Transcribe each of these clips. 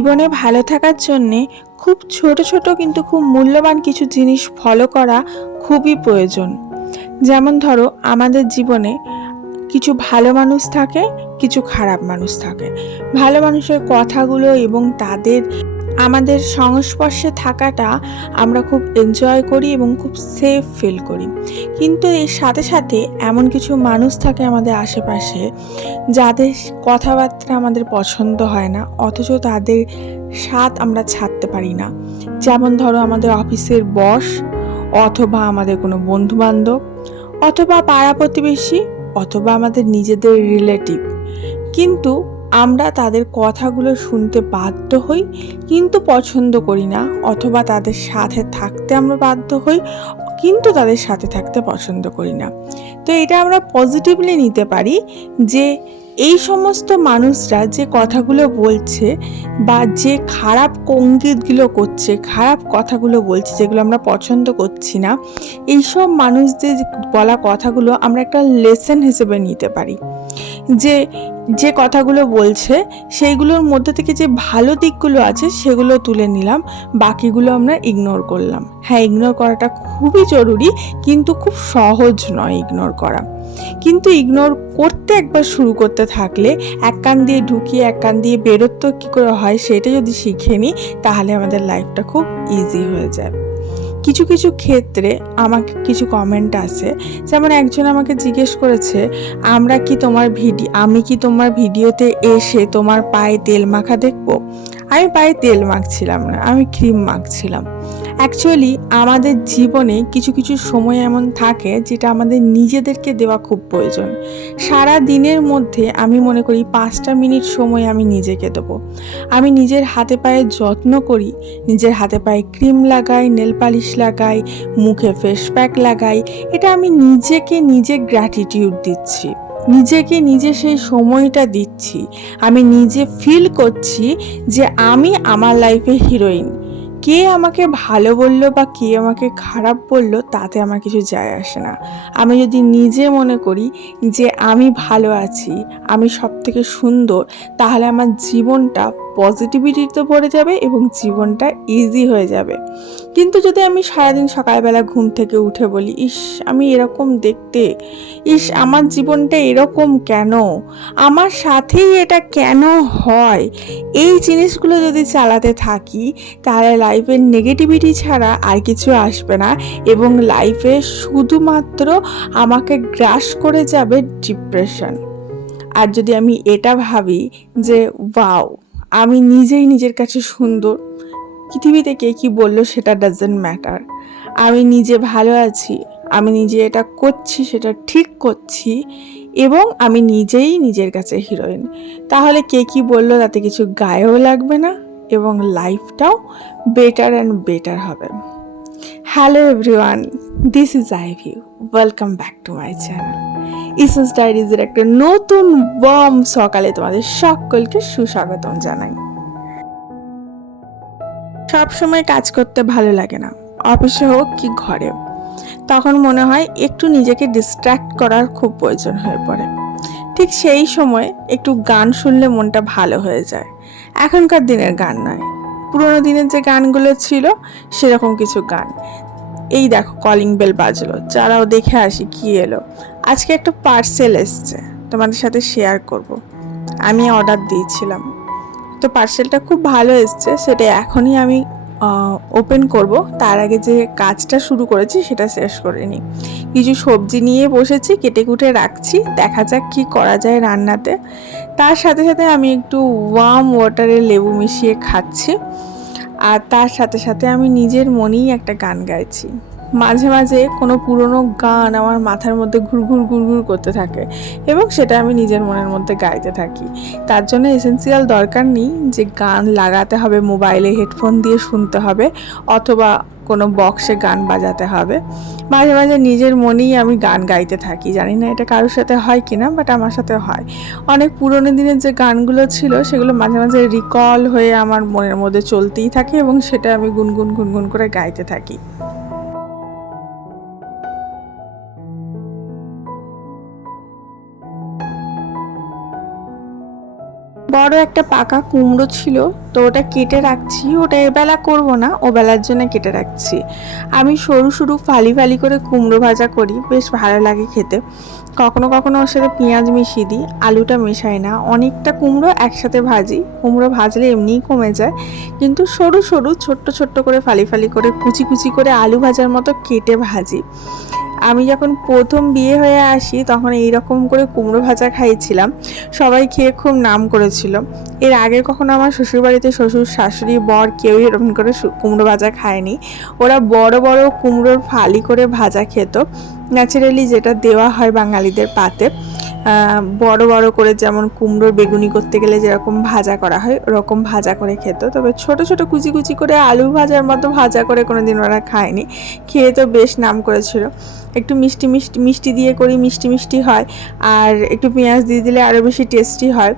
জীবনে ভালো থাকার জন্যে খুব ছোট ছোট কিন্তু খুব মূল্যবান কিছু জিনিস ফলো করা খুবই প্রয়োজন। যেমন ধরো, আমাদের জীবনে কিছু ভালো মানুষ থাকে, কিছু খারাপ মানুষ থাকে। ভালো মানুষের কথাগুলো এবং তাদের আমাদের সংস্পর্শে থাকাটা আমরা খুব এনজয় করি এবং খুব সেফ ফিল করি। কিন্তু এর সাথে সাথে এমন কিছু মানুষ থাকে আমাদের আশেপাশে, যাদের কথাবার্তা আমাদের পছন্দ হয় না, অথচ তাদের স্বাদ আমরা ছাড়তে পারি না। যেমন ধরো আমাদের অফিসের বস অথবা আমাদের কোনো বন্ধু বান্ধব অথবা পাড়া প্রতিবেশী, অথবা আমাদের নিজেদের রিলেটিভ কিন্তু আমরা তাদের কথাগুলো শুনতে বাধ্য হই, কিন্তু পছন্দ করি না। অথবা তাদের সাথে থাকতে আমরা বাধ্য হই, কিন্তু তাদের সাথে থাকতে পছন্দ করি না। তো এটা আমরা পজিটিভলি নিতে পারি যে, এই সমস্ত মানুষরা যে কথাগুলো বলছে বা যে খারাপ কঙ্গিতগুলো করছে, খারাপ কথাগুলো বলছে যেগুলো আমরা পছন্দ করছি না, এইসব মানুষদের বলা কথাগুলো আমরা একটা লেসন হিসেবে নিতে পারি। যে যে কথাগুলো বলছে, সেইগুলোর মধ্যে থেকে যে ভালো দিকগুলো আছে, সেগুলো তুলে নিলাম। বাকিগুলো আমরা ইগনোর করলাম। হ্যাঁ ইগনোর করাটা খুবই জরুরি, কিন্তু খুব সহজ নয় ইগনোর করা। কিন্তু ইগনোর করতে একবার শুরু করতে থাকলে, এক কান দিয়ে ঢুকিয়ে, এক কান দিয়ে বেরোতে কী করে হয়, সেটা যদি শিখে নিই, তাহলে আমাদের লাইফটা খুব ইজি হয়ে যায়। কিছু কিছু ক্ষেত্রে আমাকে কিছু কমেন্ট আছে যেমন একজন আমাকে জিজ্ঞেস করেছে, আমরা কি তোমার ভিডিও আমি কি তোমার ভিডিওতে এসে তোমার পায়ে তেল মাখা দেখব? আমি পায়ে তেল মাখছিলাম না, আমি ক্রিম মাখছিলাম। অ্যাকচুয়ালি আমাদের জীবনে কিছু কিছু সময় এমন থাকে যেটা আমাদের নিজেদেরকে দেওয়া খুব প্রয়োজন। সারা দিনের মধ্যে আমি মনে করি পাঁচটা মিনিট সময় আমি নিজেকে দেবো। আমি নিজের হাতে পায়ে যত্ন করি, নিজের হাতে পায়ে ক্রিম লাগাই, নেল পালিশ লাগাই, মুখে ফেস প্যাক লাগাই। এটা আমি নিজেকে নিজে গ্র্যাটিটিউড দিচ্ছি। নিজেকে নিজে সেই সময়টা দিচ্ছি। আমি নিজে ফিল করছি যে আমি আমার লাইফে হিরোইন কে আমাকে ভালো বলল বা কে আমাকে খারাপ বলল তাতে আমার কিছু যায় আসে না। আমি যদি নিজে মনে করি যে আমি ভালো আছি, আমি সব থেকে সুন্দর, তাহলে আমার জীবনটা পজিটিভিটিতে পড়ে যাবে এবং জীবনটা ইজি হয়ে যাবে। কিন্তু যদি আমি সারাদিন সকালবেলা ঘুম থেকে উঠে বলি, ইস, আমি এরকম দেখতে, ইস, আমার জীবনটা এরকম কেন? আমার সাথেই এটা কেন হয়? এই জিনিসগুলো যদি চালাতে থাকি, তাহলে লাইফের নেগেটিভিটি ছাড়া আর কিছু আসবে না এবং লাইফে শুধুমাত্র আমাকে গ্রাস করে যাবে ডিপ্রেশন আর যদি আমি এটা ভাবি যে ওয়াও আমি নিজেই নিজের কাছে সুন্দর। পৃথিবীতে কে কী বলল সেটা ডাজেন্ট ম্যাটার আমি নিজে ভালো আছি, আমি নিজে এটা করছি, সেটা ঠিক করছি এবং আমি নিজেই নিজের কাছে হিরোইন তাহলে কে কী বলল তাতে কিছু গায়েও লাগবে না এবং লাইফটাও বেটার অ্যান্ড বেটার হবে। Hello everyone this is I view welcome back to my channel essence ডায়েরিজের একটা নতুন বম সকালে তোমাদের সকলকে সুস্বাগতম জানাই। সব সময় কাজ করতে ভালো লাগে না, অফিসে হোক কি ঘরে, তখন মনে হয় একটু নিজেকে ডিস্ট্র্যাক্ট করার খুব প্রয়োজন হয়ে পড়ে। ঠিক সেই সময় একটু গান শুনলে মনটা ভালো হয়ে যায়। এখনকার দিনের গান নয়। পুরোনো দিনের যে গানগুলো ছিল, সেরকম কিছু গান। এই দেখো কলিং বেল বাজলো। যারাও দেখে আসি কি এলো। আজকে একটা পার্সেল এসছে, তোমাদের সাথে শেয়ার করব। আমি অর্ডার দিয়েছিলাম। তো পার্সেলটা খুব ভালো এসছে, সেটা এখনই আমি ওপেন করব। তার আগে যে কাজটা শুরু করেছি, সেটা শেষ করে নিই। কিছু সবজি নিয়ে বসেছি, কেটে কুটে রাখছি। দেখা যাক কি করা যায় রান্নাতে। তার সাথে সাথে আমি একটু ওয়ার্ম ওয়াটারে লেবু মিশিয়ে খাচ্ছি। আর তার সাথে সাথে আমি নিজের মনেই একটা গান গাইছি। মাঝে মাঝে কোনো পুরনো গান আমার মাথার মধ্যে ঘুরঘুর ঘুরঘুর করতে থাকে এবং সেটা আমি নিজের মনের মধ্যে গাইতে থাকি। তার জন্য এসেন্সিয়াল দরকার নেই যে গান লাগাতে হবে মোবাইলে হেডফোন দিয়ে শুনতে হবে অথবা কোনো বক্সে গান বাজাতে হবে। মাঝে মাঝে নিজের মনেই আমি গান গাইতে থাকি। জানি না এটা কারোর সাথে হয় কি না বাট আমার সাথে হয়। অনেক পুরনো দিনের যে গানগুলো ছিল, সেগুলো মাঝে মাঝে রিকল হয়ে আমার মনের মধ্যে চলতেই থাকে এবং সেটা আমি গুনগুন গুনগুন করে গাইতে থাকি। বড় একটা পাকা কুমড়ো ছিল, তো ওটা কেটে রাখছি। ওটা এবেলা করব না, ও বেলার জন্য কেটে রাখছি। আমি সরু সরু ফালি ফালি করে কুমড়ো ভাজা করি, বেশ ভালো লাগে খেতে। কখনো কখনো ওর সাথে পেঁয়াজ মিশিয়ে দিই, আলুটা মেশাই না। অনেকটা কুমড়ো একসাথে ভাজি, কুমড়ো ভাজলে এমনিই কমে যায়। কিন্তু সরু সরু ছোট্ট ছোট্ট করে ফালি ফালি করে কুচি কুচি করে আলু ভাজার মতো কেটে ভাজি। আমি যখন প্রথম বিয়ে হয়ে আসি, তখন এই রকম করে কুমড়ো ভাজা খাইয়েছিলাম সবাই খেয়ে খুব নাম করেছিল। এর আগে কখনো আমার শ্বশুরবাড়িতে শ্বশুর, শাশুড়ি, বর কেউ এরকম করে কুমড়ো ভাজা খায়নি। ওরা বড় বড় কুমড়োর ফালি করে ভাজা খেত। ন্যাচারালি যেটা দেওয়া হয় বাঙালিদের পাতে। বড় বড় করে যেমন কুমড়ো বেগুনি করতে গেলে যেরকম ভাজা করা হয়, ওরকম ভাজা করে খেত। তবে ছোট ছোট কুচি কুচি করে আলু ভাজার মতো ভাজা করে কোনো দিন ওরা খায়নি। খেয়ে তো বেশ নাম করেছিল। একটু মিষ্টি মিষ্টি মিষ্টি দিয়ে করি, মিষ্টি মিষ্টি হয়। আর একটু পেঁয়াজ দিয়ে দিলে আরও বেশি টেস্টি হয়।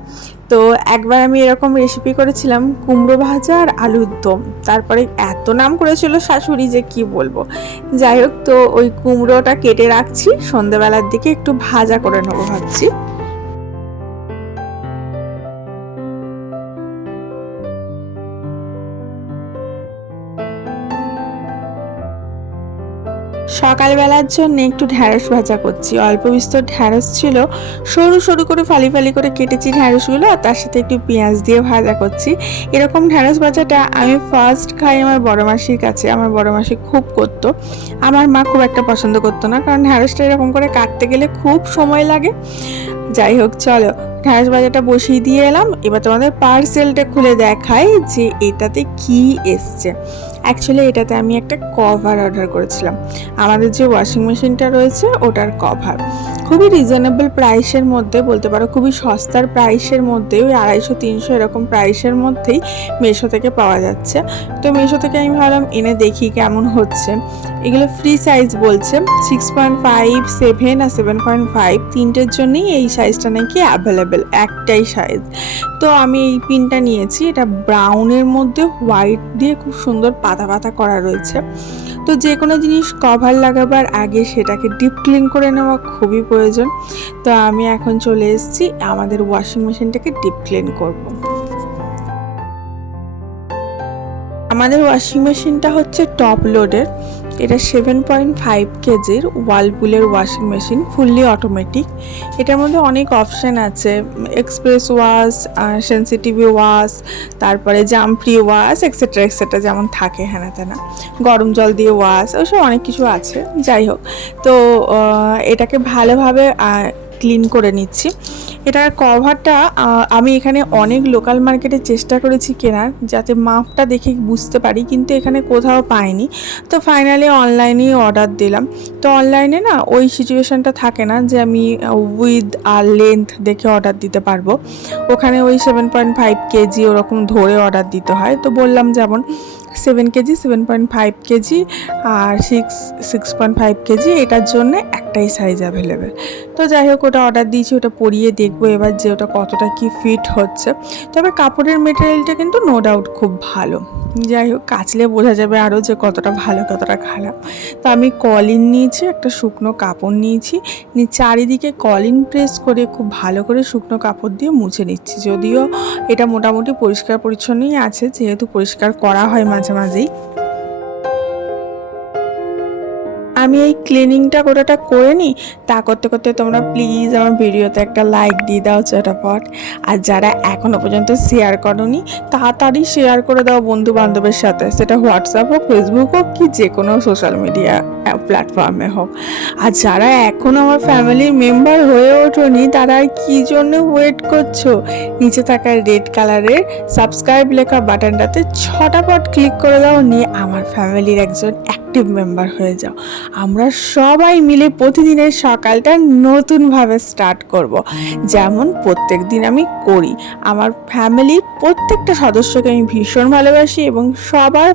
তো একবার আমি এরকম রেসিপি করেছিলাম, কুমড়ো ভাজা আর আলুর দম। তারপরে এত নাম করেছিল শাশুড়ি যে কি বলব। যাই হোক, তো ওই কুমড়োটা কেটে রাখছি সন্ধেবেলার দিকে একটু ভাজা করে নেব ভাবছি। সকালবেলার জন্য একটু ঢ্যাঁড়স ভাজা করছি। অল্প বিস্তর ঢ্যাঁড়স ছিল। সরু সরু করে ফালি ফালি করে কেটেছি ঢ্যাঁড়সগুলো আর তার সাথে একটু পেঁয়াজ দিয়ে ভাজা করছি। এরকম ঢ্যাঁড়স ভাজাটা আমি ফার্স্ট খাই আমার বড় মাসির কাছে। আমার বড় মাসি খুব করতো। আমার মা খুব একটা পছন্দ করতো না। কারণ ঢ্যাঁড়সটা এরকম করে কাটতে গেলে খুব সময় লাগে। যাই হোক, চলো। ঢ্যাঁড়স ভাজাটা বসিয়ে দিয়ে এলাম। এবার তোমাদের পার্সেলটা খুলে দেখাই যে এটাতে কি এসছে। অ্যাকচুয়ালি এটাতে আমি একটা কভার অর্ডার করেছিলাম। আমাদের যে ওয়াশিং মেশিনটা রয়েছে, ওটার কভার খুবই রিজনেবল প্রাইসের মধ্যে, বলতে পারো খুবই সস্তার প্রাইসের মধ্যে, ওই আড়াইশো, তিনশো এরকম প্রাইসের মধ্যেই মেশো থেকে পাওয়া যাচ্ছে। তো মেশো থেকে আমি ভাবলাম, এনে দেখি কেমন হচ্ছে। এগুলো ফ্রি সাইজ বলছে। সিক্স পয়েন্ট ফাইভ সেভেন আর সেভেন পয়েন্ট ফাইভ তিনটের জন্যই এই সাইজটা নাকি অ্যাভেলেবেল একটাই সাইজ তো আমি এই পিনটা নিয়েছি, এটা ব্রাউনের মধ্যে হোয়াইট দিয়ে খুব সুন্দর পাতা পাতা করা রয়েছে। তো যে কোনো জিনিস কভার লাগাবার আগে সেটাকে ডিপ ক্লিন করে নেওয়া খুবই প্রয়োজন। তো আমি এখন চলে এসেছি, আমাদের ওয়াশিং মেশিনটাকে ডিপ ক্লিন করব। আমাদের ওয়াশিং মেশিনটা হচ্ছে টপ লোডের এটা সেভেন পয়েন্ট ফাইভ কেজির ওয়ালপুলের ওয়াশিং মেশিন ফুললি অটোমেটিক এটার মধ্যে অনেক অপশান আছে এক্সপ্রেস ওয়াশ সেন্সিটিভ ওয়াশ তারপরে জাম্প্রি ওয়াশ এক্সেট্রা এক্সেট্রা যেমন থাকে, হ্যানা তেনা গরম জল দিয়ে ওয়াশ ওসব অনেক কিছু আছে, যাই হোক। তো এটাকে ভালোভাবে ক্লিন করে নিচ্ছি। এটার কভারটা আমি এখানে অনেক লোকাল মার্কেটে চেষ্টা করেছি কেনার, যাতে মাপটা দেখে বুঝতে পারি, কিন্তু এখানে কোথাও পাইনি। তো ফাইনালি অনলাইনেই অর্ডার দিলাম। তো অনলাইনে না, ওই সিচুয়েশনটা থাকে না যে আমি উইথ আর লেন্থ দেখে অর্ডার দিতে পারব। ওখানে ওই সেভেন পয়েন্ট ফাইভ কেজি ওরকম ধরে অর্ডার দিতে হয়। তো বললাম যেমন seven KG, seven point five KG আর six six point five KG. এটার জন্য একটাই সাইজ অ্যাভেলেবেল তো যাই হোক, ওটা অর্ডার দিয়েছি, ওটা পরিয়ে দেখব এবার যে ওটা কতটা কি ফিট হচ্ছে। তবে কাপড়ের মেটেরিয়ালটা কিন্তু নো ডাউট খুব ভালো। যাই হোক, কাচলে বোঝা যাবে আরও যে কতটা ভালো, কতটা খারাপ। তো আমি কলিন নিয়েছি, একটা শুকনো কাপড় নিয়েছি। নিয়ে চারিদিকে কলিন প্রেস করে, খুব ভালো করে শুকনো কাপড় দিয়ে মুছে নিচ্ছি। যদিও এটা মোটামুটি পরিষ্কার পরিচ্ছন্নই আছে, যেহেতু পরিষ্কার করা হয় মাঝে মাঝেই আমি এই ক্লিনিংটা গোটাটা করে নিই তা করতে করতে তোমরা প্লিজ আমার ভিডিওতে একটা লাইক দিয়ে দাও চটাপট। আর যারা এখনও পর্যন্ত শেয়ার করনি, তাড়াতাড়ি শেয়ার করে দাও বন্ধু বান্ধবের সাথে, সেটা হোয়াটসঅ্যাপ হোক ফেসবুক হোক, কি যে কোনো সোশ্যাল মিডিয়া প্ল্যাটফর্মে হোক। আর যারা এখনও আমার ফ্যামিলির মেম্বার হয়ে ওঠোনি, তারা কী জন্য ওয়েট করছ? নিচে থাকা রেড কালারের সাবস্ক্রাইব লেখা বাটনটাতে ছটাপট ক্লিক করে দাও, নিয়ে আমার ফ্যামিলির একজন অ্যাক্টিভ মেম্বার হয়ে যাও। আমরা সবাই মিলে প্রতিদিনের সকালটা নতুনভাবে স্টার্ট করব। যেমন প্রত্যেক দিন আমি করি। আমার ফ্যামিলির প্রত্যেকটা সদস্যকে আমি ভীষণ ভালোবাসি এবং সবার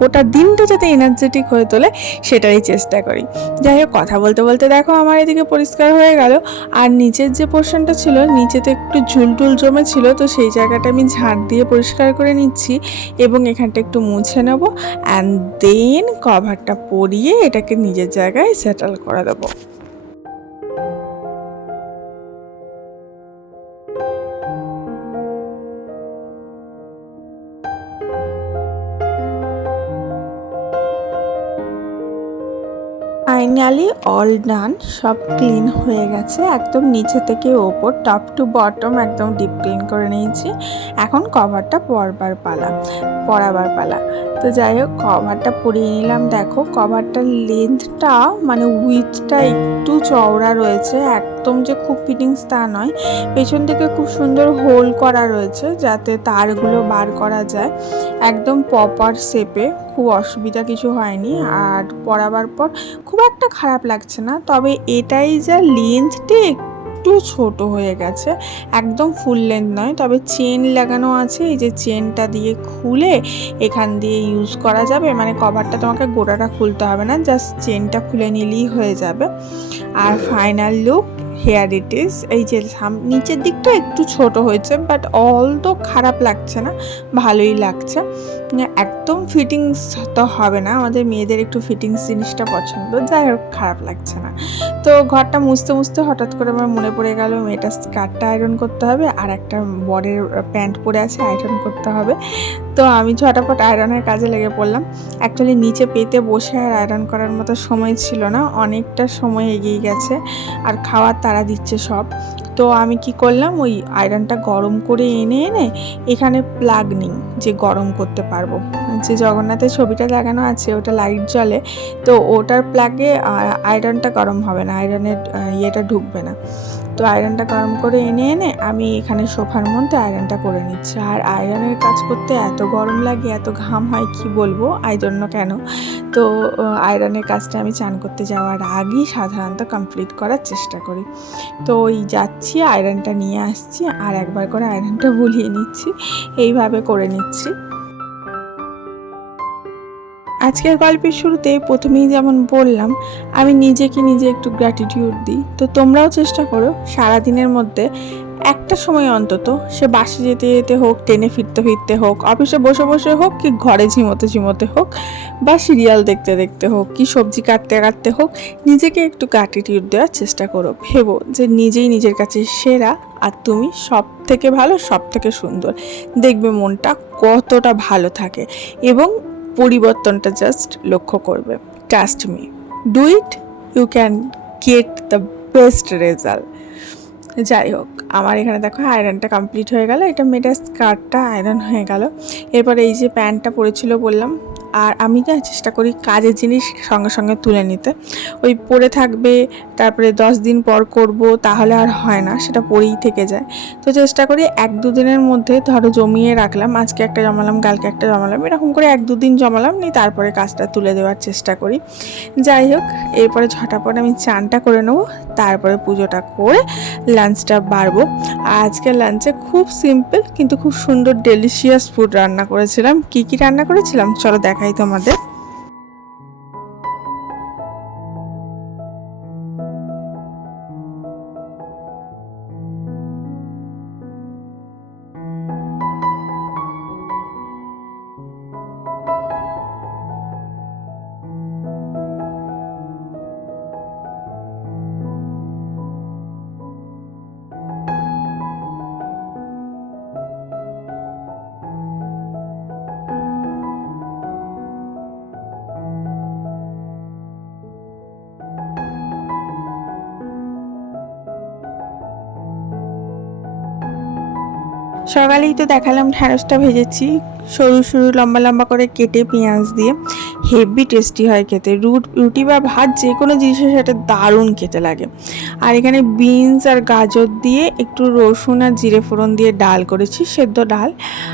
গোটা দিনটা যাতে এনার্জেটিক হয়ে তোলে, সেটারই চেষ্টা করি। যাই হোক, কথা বলতে বলতে দেখো আমার এদিকে পরিষ্কার হয়ে গেল। আর নিচের যে পোর্শনটা ছিল নিচেতে একটু ঝুলটুল জমে ছিল তো সেই জায়গাটা আমি ঝাঁট দিয়ে পরিষ্কার করে নিচ্ছি এবং এখানটা একটু মুছে নেব। অ্যান্ড দেন কভারটা পরিয়ে এটাকে নিজের জায়গায় সেটেল করে দেবো। ফাইনালি অল ডান সব ক্লিন হয়ে গেছে। একদম নিচে থেকে ওপর টপ টু বটম একদম ডিপ ক্লিন করে নিয়েছি। এখন কভারটা পরবার পালা, পরাবার পালা। তো যাই হোক কভারটা পরিয়ে নিলাম। দেখো কভারটার লেন্থটা মানে উইথটা একটু চওড়া রয়েছে একদম যে খুব ফিটিংস তা নয়। পেছন থেকে খুব সুন্দর হোল করা রয়েছে যাতে তারগুলো বার করা যায়। একদম প্রপার শেপে খুব অসুবিধা কিছু হয়নি আর পরাবার পর খুব একটা খারাপ লাগছে না। তবে এটাই যা লেন্থটি একটু ছোট হয়ে গেছে। একদম ফুল লেন্থ নয়, তবে চেন লাগানো আছে। এই যে চেনটা দিয়ে খুলে এখান দিয়ে ইউজ করা যাবে। মানে কভারটা তোমাকে গোটাটা খুলতে হবে না জাস্ট চেনটা খুলে নিলেই হয়ে যাবে। আর final look here it is এই যে নিচের দিকটা একটু ছোট হয়েছে বাট অল তো খারাপ লাগছে না, ভালোই লাগছে। একদম ফিটিংস তো হবে না। আমাদের মেয়েদের একটু ফিটিংস জিনিসটা পছন্দ, যাই হোক, খারাপ লাগছে না। তো ঘরটা মুছতে মুছতে হঠাৎ করে আমার মনে পড়ে গেল, মেয়েটার স্কার্টটা আয়রন করতে হবে আর একটা বরের প্যান্ট পরে আছে আয়রন করতে হবে। তো আমি ঝটাপট আয়রনের কাজে লেগে পড়লাম। অ্যাকচুয়ালি নিচে পেতে বসে আর আয়রন করার মতো সময় ছিল না, অনেকটা সময় এগিয়ে গেছে আর খাওয়ার তারা দিচ্ছে সব। তো আমি কি করলাম, ওই আয়রনটা গরম করে এনে এনে এখানে প্লাগ নেই। যে গরম করতে পারব। যে জগন্নাথের ছবিটা লাগানো আছে, ওটা লাইট জ্বলে, তো ওটার প্লাগে আয়রনটা গরম হবে না আয়রনের ইয়েটা ঢুকবে না। তো আয়রনটা গরম করে এনে এনে আমি এখানে সোফার মধ্যে আয়রনটা করে নিচ্ছি। আর আয়রনের কাজ করতে এত গরম লাগে, এত ঘাম হয়, কি বলব? আই জন্য কেন। তো আয়রনের কাজটা আমি চান করতে যাওয়ার আগেই সাধারণত কমপ্লিট করার চেষ্টা করি। তো ওই যাচ্ছি, আয়রনটা নিয়ে আসছি, আর একবার করে আয়রনটা বলিয়ে নিচ্ছি। এইভাবে করে নিচ্ছি। আজকের গল্পের শুরুতে প্রথমেই যেমন বললাম, আমি নিজেকে নিজে একটু গ্র্যাটিটিউড দিই। তো তোমরাও চেষ্টা করো সারাদিনের মধ্যে একটা সময় অন্তত সে বাসে যেতে যেতে হোক, ট্রেনে ফিরতে ফিরতে হোক, অফিসে বসে বসে হোক কি ঘরে ঝিমোতে ঝিমোতে হোক বা সিরিয়াল দেখতে দেখতে হোক, কি সবজি কাটতে কাটতে হোক, নিজেকে একটু গ্র্যাটিটিউড দেওয়ার চেষ্টা করো। ভেবো যে নিজেই নিজের কাছে সেরা আর তুমি সব থেকে ভালো সব থেকে সুন্দর। দেখবে মনটা কতটা ভালো থাকে এবং পরিবর্তনটা জাস্ট লক্ষ্য করবে। Trust me do it you can get the best result যাই হোক, আমার এখানে দেখো আয়রনটা কমপ্লিট হয়ে গেল। এটা মেটার স্কার্টটা আয়রন হয়ে গেল। এরপর এই যে প্যান্টটা পরেছিল বললাম আর আমি না চেষ্টা করি কাজের জিনিস সঙ্গে সঙ্গে তুলে নিতে। ওই পরে থাকবে, তারপরে দশ দিন পর করব, তাহলে আর হয় না, সেটা পরেই থেকে যায়। তো চেষ্টা করি এক দুদিনের মধ্যে ধরো জমিয়ে রাখলাম, আজকে একটা জমালাম, কালকে একটা জমালাম, এরকম করে এক দুদিন জমালাম, নিয়ে তারপরে কাজটা তুলে দেওয়ার চেষ্টা করি। যাই হোক, এরপরে ঝটাপট আমি চানটা করে নেব, তারপরে পুজোটা করে লাঞ্চটা বাড়বো। আর আজকের লাঞ্চে খুব সিম্পল কিন্তু খুব সুন্দর ডেলিশিয়াস ফুড রান্না করেছিলাম। কি কি রান্না করেছিলাম? চলো দেখাই তোমাদের। সকালেই তো দেখালাম ঢ্যাঁড়সটা ভেজেছি। সরু সরু লম্বা লম্বা করে কেটে পেঁয়াজ দিয়ে। হেভি টেস্টি হয় খেতে। রুট, রুটি বা ভাত যে কোনো জিনিসের সাথে দারুণ খেতে লাগে। আর এখানে বিনস আর গাজর দিয়ে একটু রসুন আর জিরে ফোড়ন দিয়ে ডাল করেছি, সেদ্ধ ডাল।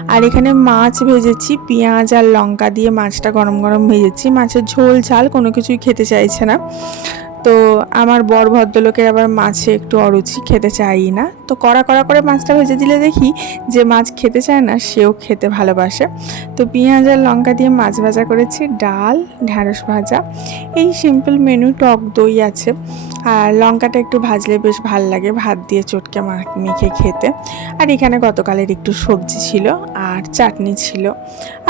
আর এখানে মাছ ভেজেছি, পেঁয়াজ আর লঙ্কা দিয়ে মাছটা গরম গরম ভেজেছি। মাছের ঝোল ঝাল কোনো কিছুই খেতে চাইছে না। তো আমার বর ভদ্রলোকের আবার মাছে একটু অরুচি, খেতে চাই না। তো কড়া কড়া করে মাছটা ভেজে দিলে দেখি যে মাছ খেতে চায় না, সেও খেতে ভালোবাসে। তো পেঁয়াজ আর লঙ্কা দিয়ে মাছ ভাজা করেছি, ডাল, ঢ্যাঁড়স ভাজা। এই সিম্পল মেনু টক দই আছে। আর লঙ্কাটা একটু ভাজলে বেশ ভালো লাগে, ভাত দিয়ে চটকে মেখে খেতে। আর এখানে গতকালের একটু সবজি ছিল আর চাটনি ছিল।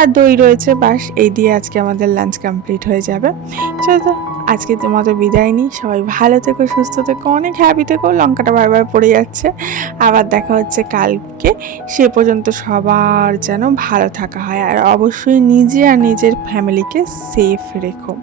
আর দই রয়েছে বাস, এই দিয়ে আজকে আমাদের লাঞ্চ কমপ্লিট হয়ে যাবে। চলো আজকে তোমাদের বিদায় নিই সবাই ভালো থেকো, সুস্থ থেকো, অনেক হ্যাপি থেকো। লঙ্কাটা বারবার পড়ে যাচ্ছে। আবার দেখা হচ্ছে কালকে। সে পর্যন্ত সবার যেন ভালো থাকা হয়। আর অবশ্যই নিজে আর নিজের ফ্যামিলিকে সেফ রেখো।